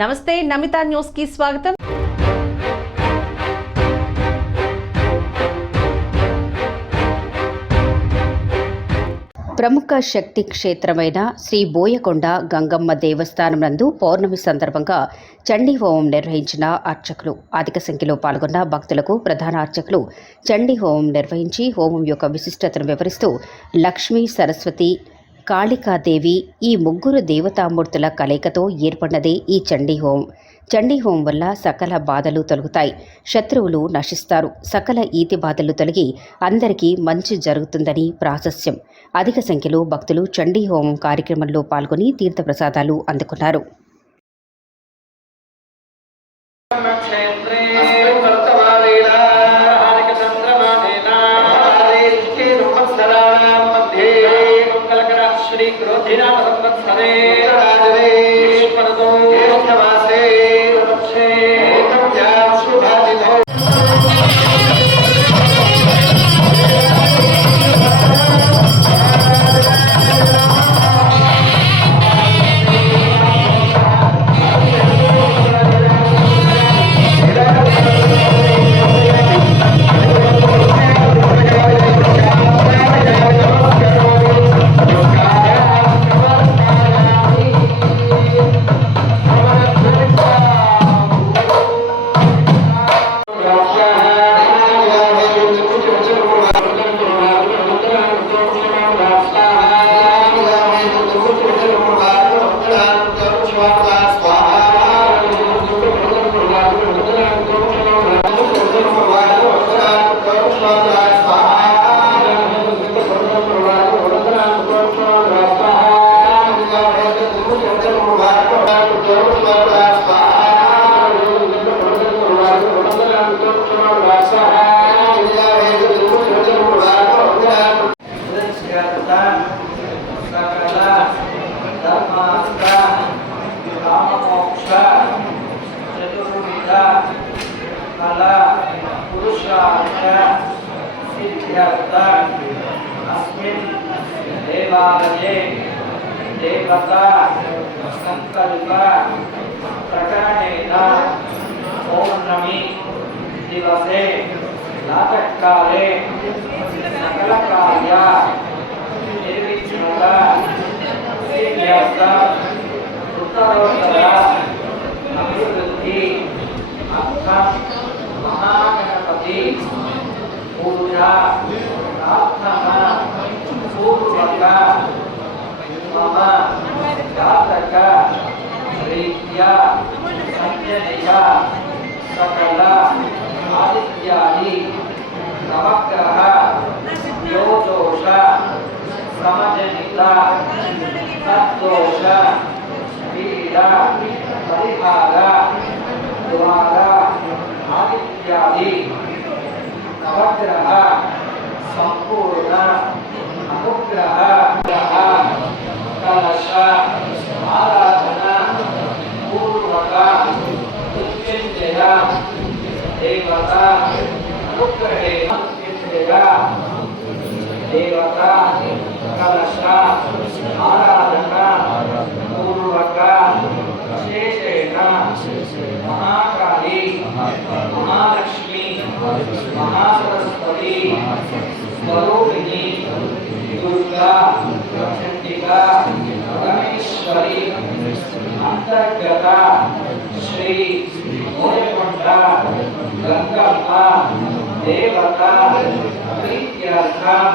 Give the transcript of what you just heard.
నమస్తే, నమితా న్యూస్ కి స్వాగతం. ప్రముఖ శక్తి క్షేత్రమైన శ్రీ బోయకొండ గంగమ్మ దేవస్థానం నందు పౌర్ణమి సందర్భంగా చండీ హోమం నిర్వహించిన అర్చకులు. అధిక సంఖ్యలో పాల్గొన్న భక్తులకు ప్రధాన అర్చకులు చండీ హోమం నిర్వహించి హోమం యొక్క విశిష్టతను వివరిస్తూ లక్ష్మీ, సరస్వతి, కాళికాదేవి ఈ ముగ్గురు దేవతామూర్తుల కలయికతో ఏర్పడినదే ఈ చండీ హోమం. చండీ హోమం వల్ల సకల బాధలు తొలగుతాయి, శత్రువులు నశిస్తారు, సకల ఈతి బాధలు తొలగి అందరికీ మంచి జరుగుతుందని ప్రాశస్యం. అధిక సంఖ్యలో భక్తులు చండీ హోమం కార్యక్రమంలో పాల్గొని తీర్థప్రసాదాలు అందుకున్నారు. देवालये देवता संकल्प प्रकरणेन पौर्णमी दिवसे प्रातःकाले सकलकार्य निर्विघ्नः उत्तरोत्तर अभिवृद्धि अर्थं महागणपति पूजा प्रार्थना पूर्वक मम जातक रीत्या संजनया सकल आदित्यादि नवग्रह यो दोष समजनित तद्दोष पीड़ा परिहार द्वारा आदित्यादि नवग्रह संपूर्ण अनुग्रह कलश आराधना पूर्वक मृत्युंजय देवता अनुग्रहे मृत्युंजय देवता कलश आराधना पूर्वक शेषेण महाकाली महालक्ष्मी महासरस्वती स्वरूपिणी दुर्गा चंडिका परमेश्वरी अंतर्गत श्री बोयकोंड गंगम्मा देवता प्रीत्यर्थं